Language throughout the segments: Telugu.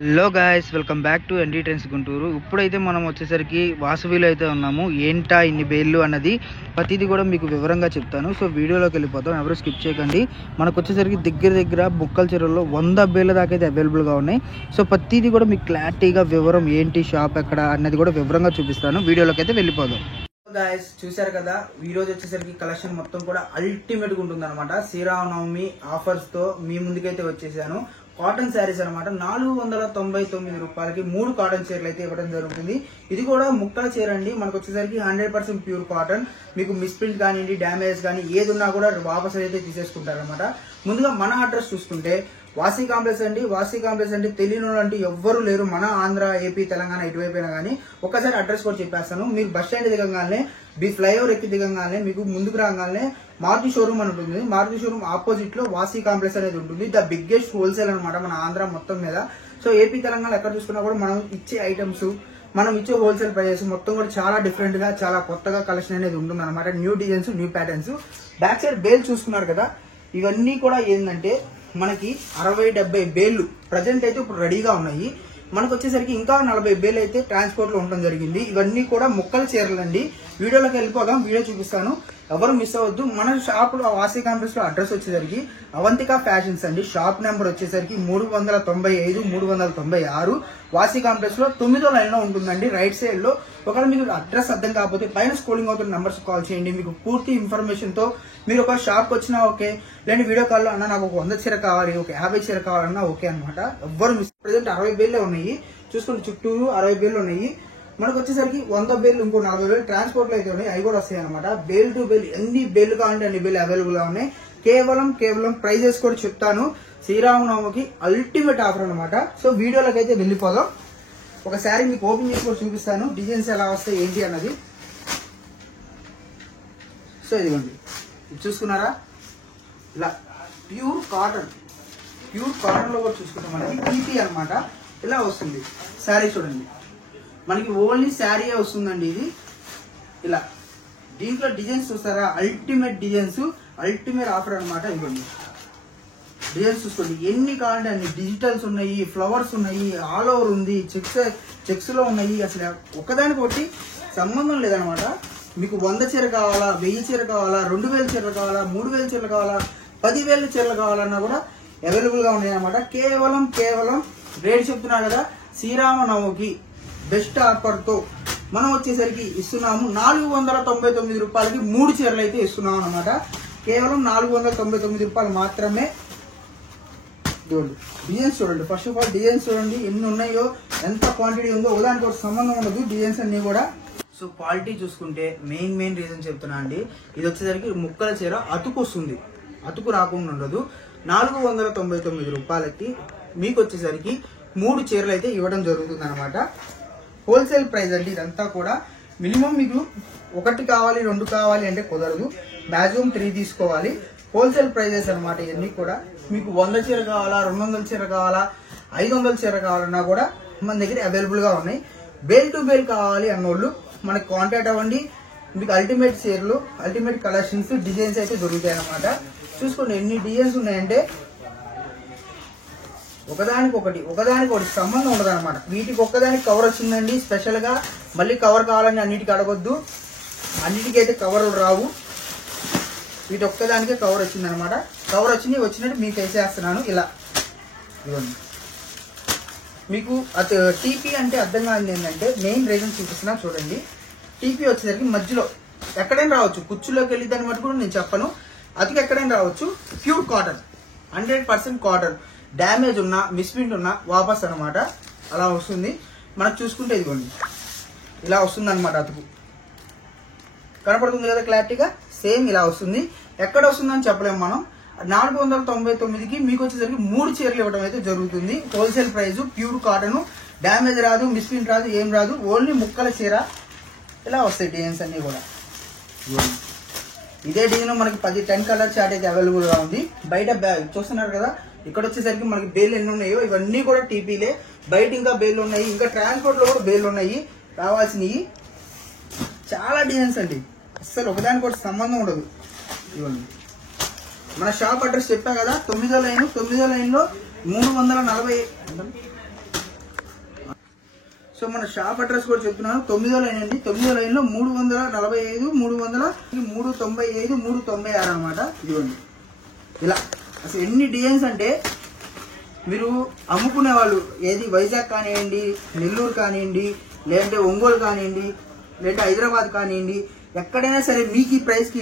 Hello guys, welcome back to ND trends Guntur. ఇప్పుడైతే మనం వచ్చేసరికి వాసవిలో అయితే ఉన్నాము. ఏంటా ఇన్ని బేళ్ళు అన్నది ప్రతిదీ కూడా మీకు వివరంగా చెప్తాను. సో వీడియోలోకి వెళ్ళిపోతాం, ఎవరు స్కిప్ చేయకండి. మనకు వచ్చేసరికి దగ్గర బుక్కల చెరువులో 100 బేళ్ళ దాకా అయితే అవైలబుల్గా ఉన్నాయి. సో ప్రతిదీ కూడా మీకు క్లారిటీగా వివరం ఏంటి, షాప్ ఎక్కడ అన్నది కూడా వివరంగా చూపిస్తాను. వీడియోలోకి అయితే వెళ్ళిపోదాం. గాయస్, చూసారు కదా, ఈ రోజు వచ్చేసరికి కలెక్షన్ మొత్తం కూడా అల్టిమేట్ గా ఉంటుంది అనమాట. శ్రీరామనవమి ఆఫర్స్ తో మీ ముందుకైతే వచ్చేసాను. కాటన్ శారీస్ అనమాట. 499 రూపాయలకి 3 కాటన్ చీరలు అయితే ఇవ్వడం జరుగుతుంది. ఇది కూడా ముక్కల చీర అండి. మనకు వచ్చేసరికి 100% ప్యూర్ కాటన్. మీకు మిస్ప్రింట్ కానివ్వండి, డ్యామేజ్ కానీ ఏది ఉన్నా కూడా వాపస్ అయితే తీసేసుకుంటారు అనమాట. ముందుగా మన అడ్రస్ చూసుకుంటే వాసీ కాంప్లెక్స్ అండి. వాసీ కాంప్లెక్స్ అంటే తెలియని అంటే ఎవ్వరు లేరు. మన ఆంధ్ర, ఏపీ, తెలంగాణ ఎటువైపోయినా కానీ ఒక్కసారి అడ్రస్ కూడా చెప్పేస్తాను. మీరు బస్ స్టాండ్ దిగంగానే, ఫ్లైఓవర్ ఎక్కి దిగంగానే మీకు ముందుకు రాగానే మారుతి షోరూమ్ అని ఉంటుంది. మారుతి షోరూమ్ ఆపోజిట్ లో వాసీ కాంప్లెక్స్ అనేది ఉంటుంది. ద బిగ్గెస్ట్ హోల్సేల్ అనమాట మన ఆంధ్ర మొత్తం మీద. సో ఏపీ, తెలంగాణ ఎక్కడ చూసుకున్నా కూడా మనం ఇచ్చే ఐటమ్స్, మనం ఇచ్చే హోల్సేల్ ప్రైజెస్ మొత్తం కూడా చాలా డిఫరెంట్ గా, చాలా కొత్తగా కలెక్షన్ అనేది ఉంటుంది అనమాట. New designs, new patterns. Back side bale చూసుకున్నారు కదా, ఇవన్నీ కూడా ఏంటంటే మనకి 60-70 బేళ్లు ప్రజెంట్ అయితే ఇప్పుడు రెడీగా ఉన్నాయి. మనకు వచ్చేసరికి ఇంకా 40 బేలు అయితే ట్రాన్స్పోర్ట్ లో ఉండడం జరిగింది. ఇవన్నీ కూడా ముక్కల చీరలు అండి. వీడియోలోకి వెళ్ళిపోదాం, వీడియో చూపిస్తాను, ఎవరు మిస్ అవ్వద్దు. మన షాప్ వాసీ కాంప్లెక్స్ లో అడ్రస్ వచ్చేసరికి అవంతిక ఫ్యాషన్స్ అండి. షాప్ నెంబర్ వచ్చేసరికి 395, 396 వాసీ కాంప్లెక్స్ లో 9వ లైన్ లో ఉంటుందండి, రైట్ సైడ్ లో. ఒకవేళ మీకు అడ్రస్ అర్థం కాకపోతే పైన స్క్రోలింగ్ అవుతున్న నెంబర్స్ కాల్ చేయండి. మీకు పూర్తి ఇన్ఫర్మేషన్ తో మీరు ఒక షాప్ వచ్చినా ఓకే, లేదంటే వీడియో కాల్లో అన్నా నాకు ఒక 100 చీర కావాలి, ఒక 50 చీర కావాలన్నా ఓకే అనమాట. ఎవ్వరు మిస్. ప్రెసెంట్ 60 బేళ్ళే ఉన్నాయి. చూసుకుంటే చుట్టూ 60 బేళ్ళు ఉన్నాయి. మనకు వచ్చేసరికి 100 బేళ్ళు, ఇంకో 40 బేళ్ళు ట్రాన్స్పోర్ట్ లో అయితే ఉన్నాయి. అవి కూడా వస్తాయి అనమాట. బేల్ టు బేల్ ఎన్ని బేళ్లు కావాలంటే అన్ని బేళ్ళు అవైలబుల్ గా ఉన్నాయి. కేవలం ప్రైజెస్ కూడా చెప్తాను. శ్రీరామనవమికి అల్టిమేట్ ఆఫర్ అనమాట. సో వీడియోలోకి అయితే వెళ్ళిపోదాం. ఒక శారీ మీకు ఓపెన్ చేసి కూడా చూపిస్తాను, డిజైన్స్ ఎలా వస్తాయి ఏంటి అన్నది. సో ఇదిగోండి, చూసుకున్నారా, ఇలా ప్యూర్ కాటన్ లో కూడా చూసుకుంటాం. మనకి టీపీ అనమాట. ఇలా వస్తుంది శారీ. చూడండి, మనకి ఓన్లీ శారీ వస్తుందండి ఇది. ఇలా దీంట్లో డిజైన్స్ చూస్తారా, అల్టిమేట్ డిజైన్స్, అల్టిమేట్ ఆఫర్ అనమాట. ఇవ్వండి, డిజైన్స్ చూసుకోండి, ఎన్ని కావాలంటే అన్ని. డిజిటల్స్ ఉన్నాయి, ఫ్లవర్స్ ఉన్నాయి, ఆల్ ఓవర్ ఉంది, చెక్స్ లో ఉన్నాయి. అసలు ఒకదానికి ఒకటి సంబంధం లేదనమాట. మీకు 100 చీర కావాలా, 1000 చీర కావాలా, 2000 చీరలు కావాలా, 3000 చీరలు కావాలా, 10,000 చీరలు కావాలన్నా కూడా అవైలబుల్ గా ఉన్నాయి అనమాట. కేవలం రేట్ చెప్తున్నా కదా, శ్రీరామనవమికి బెస్ట్ ఆఫర్ తో మనం వచ్చేసరికి ఇస్తున్నాము 499 రూపాయలకి 3 చీరలు అయితే ఇస్తున్నాం అనమాట. కేవలం 499 రూపాయలు మాత్రమే. డిజైన్స్ చూడండి, ఫస్ట్ ఆఫ్ ఆల్ డిజైన్స్ చూడండి ఎన్ని ఉన్నాయో, ఎంత క్వాంటిటీ ఉందో, ఉదానికి ఒక సంబంధం ఉండదు డిజైన్స్ అన్ని కూడా. సో క్వాలిటీ చూసుకుంటే మెయిన్ రీజన్ చెప్తున్నా అండి. ఇది వచ్చేసరికి ముక్కల చీర అతుకు వస్తుంది, అతుకు రాకుండా ఉండదు. 499 రూపాయలకి మీకు వచ్చేసరికి 3 చీరలు అయితే ఇవ్వడం జరుగుతుంది అనమాట. హోల్సేల్ ప్రైస్ అండి ఇదంతా కూడా. మినిమం మీకు 1 కావాలి, 2 కావాలి అంటే కుదరదు. మాక్సిమం 3 తీసుకోవాలి. హోల్సేల్ ప్రైజెస్ అనమాట ఇవన్నీ కూడా. మీకు 100 చీర కావాలా, 200 చీర కావాలా, 500 చీర కావాలన్నా కూడా మన దగ్గర అవైలబుల్ గా ఉన్నాయి. బేల్ టు బేల్ కావాలి అన్నోళ్ళు మనకి కాంటాక్ట్ అవ్వండి. మీకు అల్టిమేట్ చీరలు, అల్టిమేట్ కలెక్షన్స్, డిజైన్స్ అయితే దొరుకుతాయి అనమాట. చూసుకోండి ఎన్ని డిజైన్స్ ఉన్నాయంటే ఒకదానికి సంబంధం ఉండదు అనమాట. వీటికి ఒక్కదానికి కవర్ వచ్చిందండి స్పెషల్ గా. మళ్ళీ కవర్ కావాలని అన్నిటికీ అడగొద్దు, అన్నిటికీ అయితే కవర్లు రావు. వీటి ఒక్కదానికే కవర్ వచ్చిందనమాట. కవర్ వచ్చినట్టు మీకు వేసేస్తున్నాను ఇలా. ఇవ్వండి, మీకు టీపీ అంటే అర్థం కాదు ఏంటంటే మెయిన్ రీజన్ చూపిస్తున్నా చూడండి. టీపీ వచ్చేసరికి మధ్యలో ఎక్కడైనా రావచ్చు, కుచ్చులోకి వెళ్ళి దాన్ని బట్టి కూడా నేను చెప్పను. అతికి ఎక్కడైనా రావచ్చు. Pure cotton, 100% cotton. డ్యామేజ్ ఉన్నా, మిస్ప్రింట్ ఉన్నా వాపస్ అనమాట. అలా వస్తుంది. మనకు చూసుకుంటే ఇదిగోండి ఇలా వస్తుంది అనమాట. అతుకు కనపడుతుంది కదా క్లారిటీగా. సేమ్ ఇలా వస్తుంది. ఎక్కడ వస్తుందని చెప్పలేము మనం. 499కి మీకు వచ్చేసరికి 3 చీరలు ఇవ్వడం అయితే జరుగుతుంది. Wholesale price, pure cotton, damage రాదు, మిస్ప్రింట్ రాదు, ఏం రాదు. ఓన్లీ ముక్కల చీర. ఇలా వస్తాయి డిజైన్స్ అన్ని కూడా. ఇదే డిజైన్ మనకి 10 కలర్ చార్ట్ అయితే అవైలబుల్ గా ఉంది. బయట చూస్తున్నారు కదా, ఇక్కడ వచ్చేసరికి మనకి బేల్ ఎన్ని ఉన్నాయో ఇవన్నీ కూడా టీపీలే. బయట ఇంకా బేల్ ఉన్నాయి, ఇంకా ట్రాన్స్పోర్ట్ లో కూడా బేల్ ఉన్నాయి రావాల్సినవి. చాలా డిజైన్స్ అండి, అస్సలు ఒకదానికి ఒకటి సంబంధం ఉండదు. ఇవ్వండి, మన షాప్ అడ్రస్ చెప్పా కదా, 9వ లైన్ లో 340 సో మన షాప్ అడ్రస్ కూడా చెప్తున్నాను. 9వ లైన్ అండి. 9వ లైన్ లో 345, 300, 395, 396 అనమాట. ఇదిగోండి ఇలా. అసలు ఎన్ని డిజైన్స్ అంటే మీరు అమ్ముకునే వాళ్ళు ఏది వైజాగ్ కానివ్వండి, నెల్లూరు కానివ్వండి, లేదంటే ఒంగోలు కానివ్వండి, లేదంటే హైదరాబాద్ కానివ్వండి, ఎక్కడైనా సరే మీకు ఈ ప్రైస్కి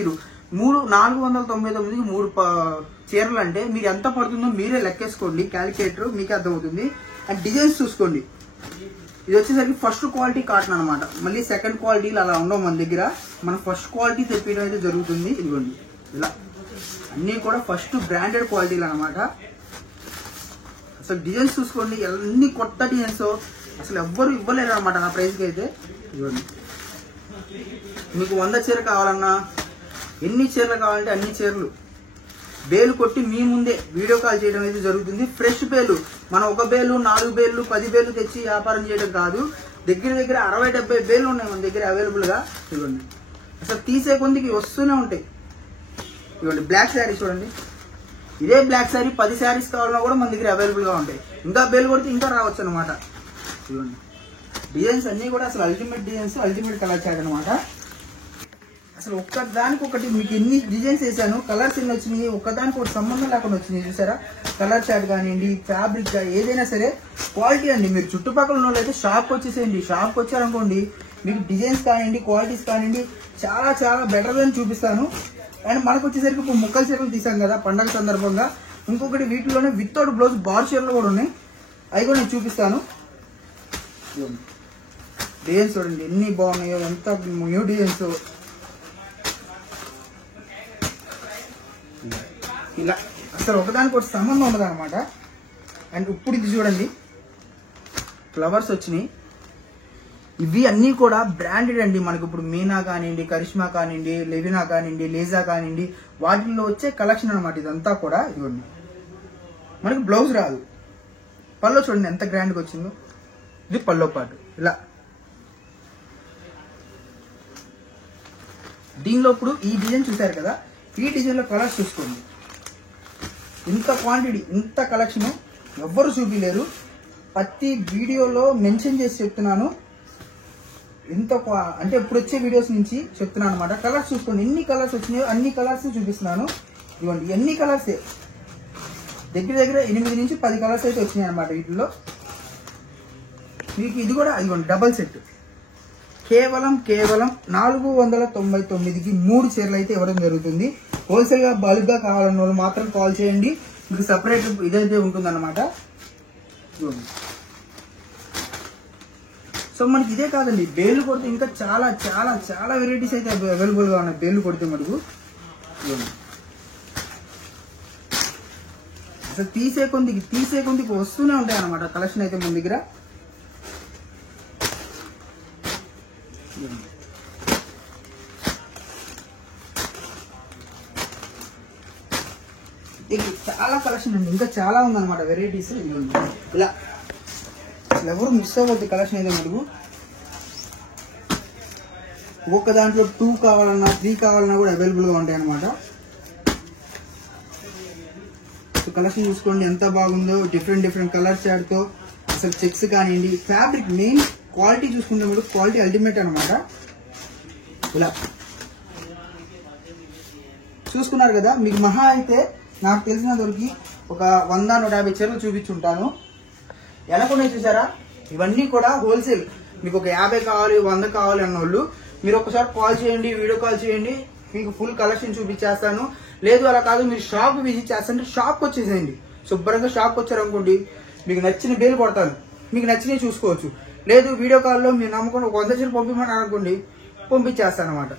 499కి 3 చీరలు అంటే మీరు ఎంత పడుతుందో మీరే లెక్కేసుకోండి. క్యాలిక్యులేటర్ మీకే అర్థమవుతుంది. అండ్ డిజైన్స్ చూసుకోండి. ఇది వచ్చేసరికి ఫస్ట్ క్వాలిటీ కాటన్ అనమాట. మళ్ళీ సెకండ్ క్వాలిటీలు అలా ఉండవు మన దగ్గర. మన ఫస్ట్ క్వాలిటీ తెప్పించడం అయితే జరుగుతుంది. ఇదిగోండి ఇలా అన్నీ కూడా ఫస్ట్ బ్రాండెడ్ క్వాలిటీలు అనమాట. అసలు డిజైన్స్ చూసుకోండి, ఎన్ని కొత్త డిజైన్స్ అసలు ఎవ్వరు ఇవ్వలేరు అనమాట నా ప్రైస్కి అయితే. ఇదిగోండి మీకు 100 చీర కావాలన్నా, ఎన్ని చీరలు కావాలంటే అన్ని చీరలు బేలు కొట్టి మీ ముందే వీడియో కాల్ చేయడం అయితే జరుగుతుంది. ఫ్రెష్ బేలు, మనం 1 బేలు 4 బేలు 10 బేలు తెచ్చి వ్యాపారం చేయడం కాదు. దగ్గర 60-70 బేలు ఉన్నాయి మన దగ్గర అవైలబుల్గా. ఇవ్వండి అసలు తీసే కొందికి వస్తూనే ఉంటాయి. ఇవ్వండి బ్లాక్ శారీ చూడండి. ఇదే బ్లాక్ శారీ 10 శారీస్ కావాలన్నా కూడా మన దగ్గర అవైలబుల్గా ఉంటాయి. ఇంకా బేలు కొడితే ఇంకా రావచ్చు అనమాట. ఇవ్వండి డిజైన్స్ అన్నీ కూడా అసలు ultimate designs, ultimate colour chart అనమాట. అసలు ఒక్కదానికి ఒకటి మీకు ఎన్ని డిజైన్స్ వేసాను, కలర్స్ ఎన్ని వచ్చినాయి, ఒక్కదానికి ఒకటి సంబంధం లేకుండా వచ్చినాయి చూసారా. కలర్ చాట్ కానివ్వండి, ఫ్యాబ్రిక్ ఏదైనా సరే క్వాలిటీ అండి. మీరు చుట్టుపక్కల ఉన్న వాళ్ళు అయితే షాప్కి వచ్చేసేయండి. షాప్కి వచ్చారనుకోండి మీకు డిజైన్స్ కానివ్వండి, క్వాలిటీస్ కానివ్వండి చాలా చాలా బెటర్ అని చూపిస్తాను. అండ్ మనకు వచ్చేసరికి ఇప్పుడు ముక్కల చీరలు తీసాం కదా పండగ సందర్భంగా. ఇంకొకటి వీటిలోనే వితౌట్ బ్లౌజ్ బార్ చీరలు కూడా ఉన్నాయి. అవి కూడా నేను చూపిస్తాను. డిజైన్స్ చూడండి ఎన్ని బాగున్నాయో, ఎంత న్యూ డిజైన్స్. ఇలా అసలు ఒకదానికి ఒకటి సంబంధం ఉండదు అనమాట. అండ్ ఇప్పుడు ఇది చూడండి ఫ్లవర్స్ వచ్చినాయి. ఇవి అన్నీ కూడా బ్రాండెడ్ అండి. మనకి ఇప్పుడు మీనా కానివ్వండి, కరిష్మా కానివ్వండి, లెవినా కానివ్వండి, లేజా కానివ్వండి, వాటిల్లో వచ్చే కలెక్షన్ అనమాట ఇదంతా కూడా. ఇవ్వండి మనకి బ్లౌజ్ రాదు. పల్లో చూడండి ఎంత గ్రాండ్గా వచ్చిందో. ఇది పల్లో పాటు. ఇలా దీనిలో ఇప్పుడు ఈ డిజైన్ చూసారు కదా, ఈ డిజైన్లో కలర్స్ చూసుకోండి. ఇంత క్వాంటిటీ, ఇంత కలెక్షన్ ఎవ్వరు చూపించలేరు. ప్రతి వీడియోలో మెన్షన్ చేసి చెప్తున్నాను. ఇంత అంటే ఇప్పుడు వచ్చే వీడియోస్ నుంచి చెప్తున్నాను అనమాట. కలర్స్ చూసుకోండి ఎన్ని కలర్స్ వచ్చినాయో అన్ని కలర్స్ చూపిస్తున్నాను. ఇవ్వండి ఎన్ని కలర్సే, దగ్గర 8 నుంచి 10 కలర్స్ అయితే వచ్చినాయి అనమాట. వీటిలో మీకు ఇది కూడా ఇవ్వండి డబల్ సెట్ కేవలం 499కి 3 చీరలు అయితే ఇవ్వడం జరుగుతుంది. హోల్సేల్గా బల్క్గా కావాలన్న వాళ్ళు మాత్రం కాల్ చేయండి. మీకు సపరేట్ ఇదైతే ఉంటుందన్నమాట. సో మనకి ఇదే కాదండి, బేలు కొడితే ఇంకా చాలా చాలా చాలా వెరైటీస్ అయితే అవైలబుల్గా ఉన్నాయి. బేలు కొడితే మనకు అసలు తీసే కొందికి వస్తూనే ఉంటాయి అన్నమాట కలెక్షన్ అయితే మన దగ్గర. చాలా కలెక్షన్ అండి, ఇంకా చాలా ఉందన్నమాట వెరైటీస్. ఇలా అసలు ఎవరు మిస్ అవ్వద్దు కలెక్షన్ అయితే మనకు. ఒక్క దాంట్లో 2 కావాలన్నా 3 కావాలన్నా కూడా అవైలబుల్గా ఉంటాయి అన్నమాట. కలెక్షన్ చూసుకోండి ఎంత బాగుందో, డిఫరెంట్ కలర్స్ యాడ్తో. అసలు చెక్స్ కానివ్వండి, ఫ్యాబ్రిక్ మెయిన్ క్వాలిటీ చూసుకుంటే కూడా క్వాలిటీ అల్టిమేట్ అనమాట. ఇలా చూసుకున్నారు కదా. మీకు మహా అయితే నాకు తెలిసిన దొరికి ఒక 100-150 చీరలు చూపించుంటాను. ఎలాగొన్నాయి చూసారా. ఇవన్నీ కూడా హోల్సేల్. మీకు ఒక 50 కావాలి, 100 కావాలి అన్న వాళ్ళు మీరు ఒకసారి కాల్ చేయండి, వీడియో కాల్ చేయండి, మీకు ఫుల్ కలెక్షన్ చూపించేస్తాను. లేదు అలా కాదు మీరు షాప్ విజిట్ చేస్తాంటే షాప్కి వచ్చేసేయండి. శుభ్రంగా షాప్కి వచ్చారనుకోండి మీకు నచ్చిన బేలు కొడతాను, మీకు నచ్చినవి చూసుకోవచ్చు. లేదు వీడియో కాల్లో మీరు నమ్మకుండా 100 చీరలు పంపించమని అనుకోండి, పంపించేస్తాను అనమాట.